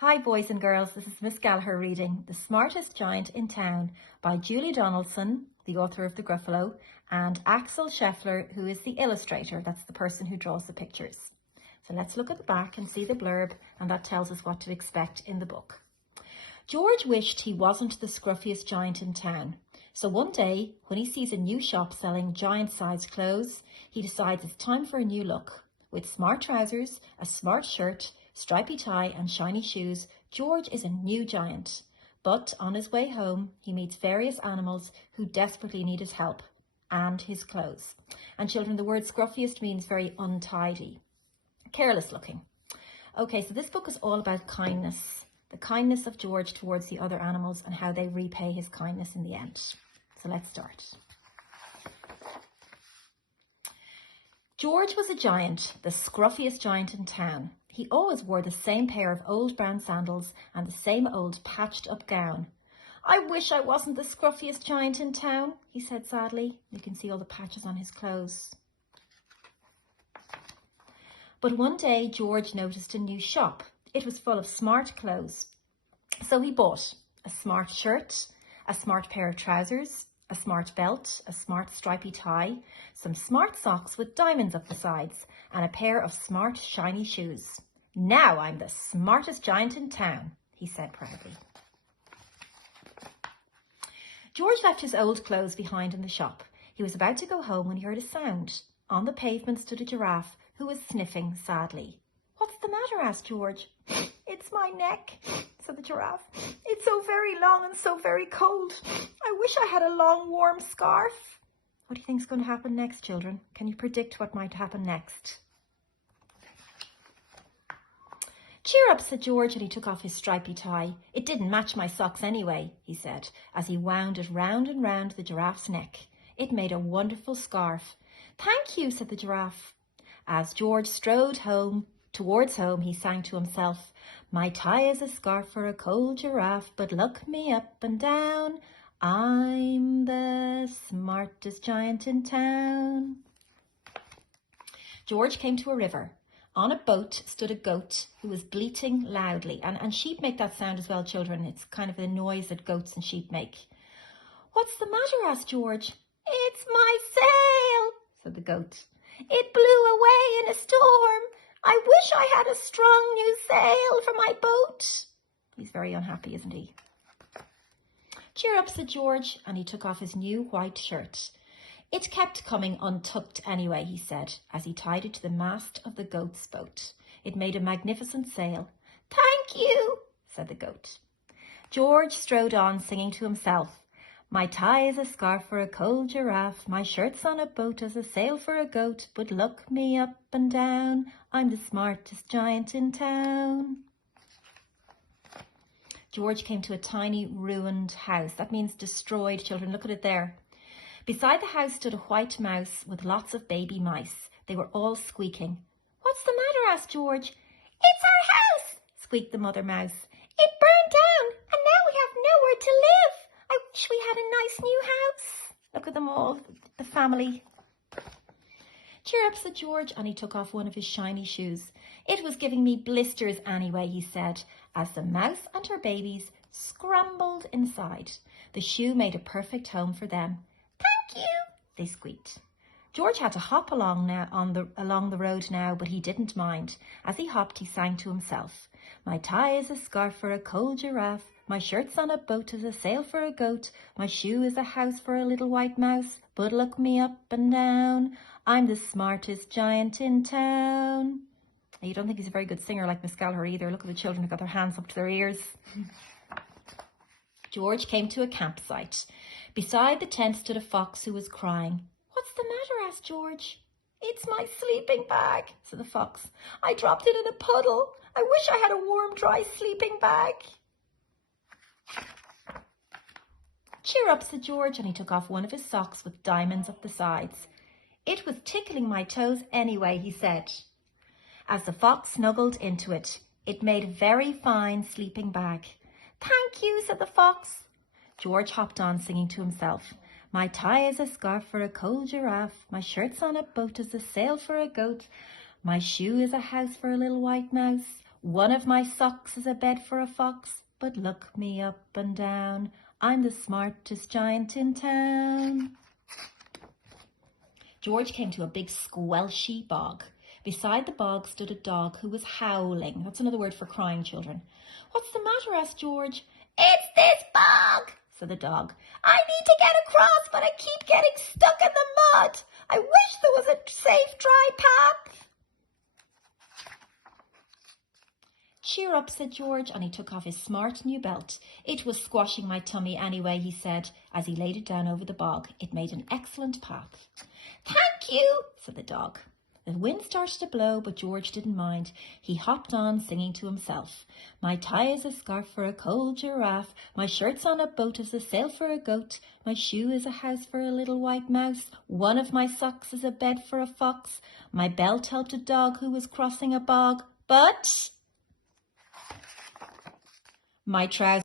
Hi boys and girls, this is Miss Gallagher reading The Smartest Giant in Town by Julie Donaldson, the author of The Gruffalo, and Axel Scheffler, who is the illustrator, that's the person who draws the pictures. So let's look at the back and see the blurb, and that tells us what to expect in the book. George wished he wasn't the scruffiest giant in town. So one day, when he sees a new shop selling giant-sized clothes, he decides it's time for a new look. With smart trousers, a smart shirt, stripy tie and shiny shoes, George is a new giant. But on his way home, he meets various animals who desperately need his help and his clothes. And children, the word scruffiest means very untidy, careless looking. Okay, so this book is all about kindness. The kindness of George towards the other animals and how they repay his kindness in the end. So let's start. George was a giant, the scruffiest giant in town. He always wore the same pair of old brown sandals and the same old patched up gown. "I wish I wasn't the scruffiest giant in town," he said sadly. You can see all the patches on his clothes. But one day George noticed a new shop. It was full of smart clothes. So he bought a smart shirt, a smart pair of trousers, a smart belt, a smart stripy tie, some smart socks with diamonds up the sides, and a pair of smart shiny shoes. "Now I'm the smartest giant in town," he said proudly. George left his old clothes behind in the shop. He was about to go home when he heard a sound. On the pavement stood a giraffe who was sniffing sadly. "What's the matter?" asked George. "It's my neck," said the giraffe. "It's so very long and so very cold. I wish I had a long warm scarf." What do you think is going to happen next, children? Can you predict what might happen next? "Cheer up," said George, and he took off his stripy tie. "It didn't match my socks anyway," he said, as he wound it round and round the giraffe's neck. It made a wonderful scarf. "Thank you," said the giraffe. As George strode towards home, he sang to himself, "My tie is a scarf for a cold giraffe, but look me up and down. I'm the smartest giant in town." George came to a river. On a boat stood a goat who was bleating loudly. And sheep make that sound as well, children. It's kind of the noise that goats and sheep make. "What's the matter?" asked George. "It's my sail," said the goat. "It blew away in a storm. I wish I had a strong new sail for my boat." He's very unhappy, isn't he? "Cheer up," said George, and he took off his new white shirt. "It kept coming untucked anyway," he said, as he tied it to the mast of the goat's boat. It made a magnificent sail. "Thank you," said the goat. George strode on, singing to himself, "My tie is a scarf for a cold giraffe, my shirt's on a boat as a sail for a goat, but look me up and down, I'm the smartest giant in town." George came to a tiny ruined house. That means destroyed, children. Look at it there. Beside the house stood a white mouse with lots of baby mice. They were all squeaking. "What's the matter?" asked George. "It's our house," squeaked the mother mouse. "It burned down and now we have nowhere to live. I wish we had a nice new house." Look at them all, the family. "Cheer up," said George, and he took off one of his shiny shoes. "It was giving me blisters anyway," he said, as the mouse and her babies scrambled inside. The shoe made a perfect home for them. "Thank you," they squeaked. George had to hop along the road now, but he didn't mind. As he hopped, he sang to himself, "My tie is a scarf for a cold giraffe, my shirt's on a boat as a sail for a goat, my shoe is a house for a little white mouse, but look me up and down, I'm the smartest giant in town." You don't think he's a very good singer like Miss Gallagher either. Look at the children who got their hands up to their ears. George came to a campsite. Beside the tent stood a fox who was crying. "What's the matter?" asked George. "It's my sleeping bag," said the fox. "I dropped it in a puddle. I wish I had a warm, dry sleeping bag." "Cheer up," said George, and he took off one of his socks with diamonds up the sides. "It was tickling my toes anyway," he said. As the fox snuggled into it, it made a very fine sleeping bag. "Thank you," said the fox. George hopped on, singing to himself, "My tie is a scarf for a cold giraffe, my shirt's on a boat as a sail for a goat, my shoe is a house for a little white mouse, One of my socks is a bed for a fox, but look me up and down, I'm the smartest giant in town. George came to a big squelchy bog. Beside the bog stood a dog who was howling. That's another word for crying, children. What's the matter? Asked George. It's this bog, said the dog. I need to get across, but I keep getting stuck in the mud. I wish there was a safe, dry path. Cheer up, said George, and he took off his smart new belt. It was squashing my tummy anyway, he said, as he laid it down over the bog. It made an excellent path. Thank you, said the dog. The wind started to blow, but George didn't mind. He hopped on, singing to himself. My tie is a scarf for a cold giraffe. My shirt's on a boat as a sail for a goat. My shoe is a house for a little white mouse. One of my socks is a bed for a fox. My belt helped a dog who was crossing a bog. But my trousers